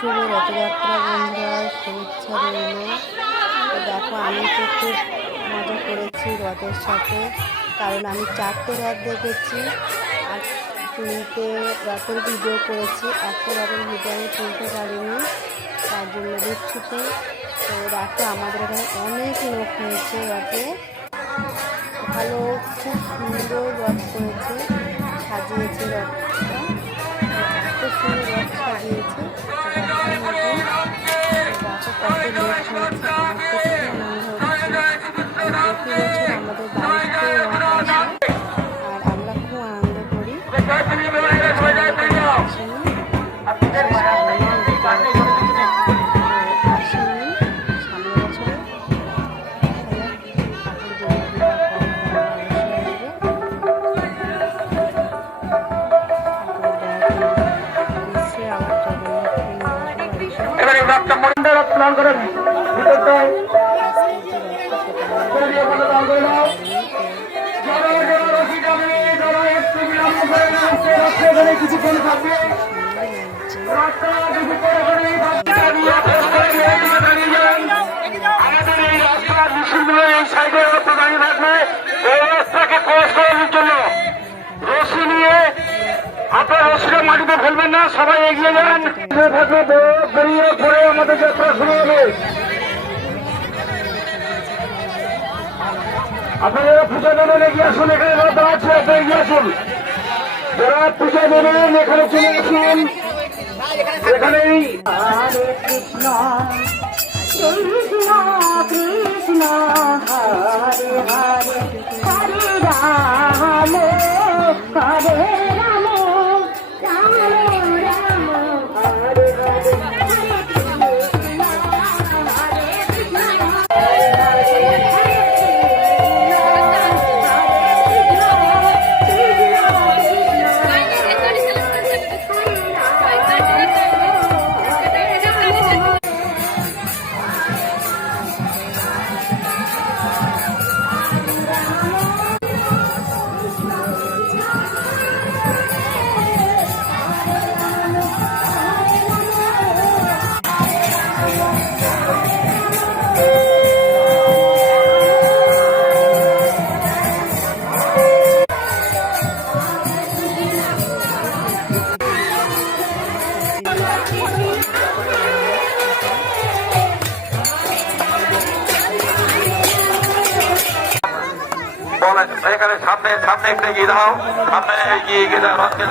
শুভ রথযাত্রা বন্ধুরা, শুভেচ্ছা রইল। তো দেখো, আমি তো খুব মজা করেছি রথের সাথে, কারণ আমি 4টে রথ দেখেছি আর 3টে রথের ভিডিও করেছি। একটা রথের ভিডিও আমি তুলতে পারিনি, তার জন্য দুঃখিত। তো দেখো, আমাদের এখানে অনেক লোক হয়েছে রথে, ভালো খুব সুন্দর রথ করেছে, সাজিয়েছে রথটা, এত সুন্দর রথ সাজিয়েছে দেখার মতন। দেখো কত লোক হয়েছে, আমার তো খুব আনন্দ হচ্ছে। প্রতি বছর আমাদের বাড়িতে রথ আসে আর আমরা খুব আনন্দ করি। এবারে রথটা মন্দির রথ স্নান করেন ভিতরটায় কিছুক্ষণ থাকবে। আমাদের এই রাস্তা মুসলিমরা এই সাইডে রাস্তা দাঁড়িয়ে থাকবে, এই রাস্তাকে ক্রস করার জন্য রশি নিয়ে আপনার রশিটা মাটিতে ফেলবেন না, সবাই এগিয়ে যান। থাকবে বেরিয়ে পরে আমাদের যাত্রা শুরু হবে। আপনারা পূজা দেবেন, এগিয়ে আসুন, এখানে রথ আছে, আপনি এগিয়ে আসুন। যারা পূজা দেবেন এখানে চলে আসুন, এখানেই। হরে কৃষ্ণ কৃষ্ণ কৃষ্ণ হরে হরে, হরে রাম হরে রাম, রাম রাম হরে হরে, হরে কৃষ্ণ হরে কৃষ্ণ, হরে হরে হরে এখানে সামনে সামনে একটু এগিয়ে দাও, সামনে এগিয়ে দাও, রথকে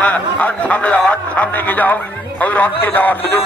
সামনে যাও, সামনে এগিয়ে যাও, ওই রথকে যাওয়ার সুযোগ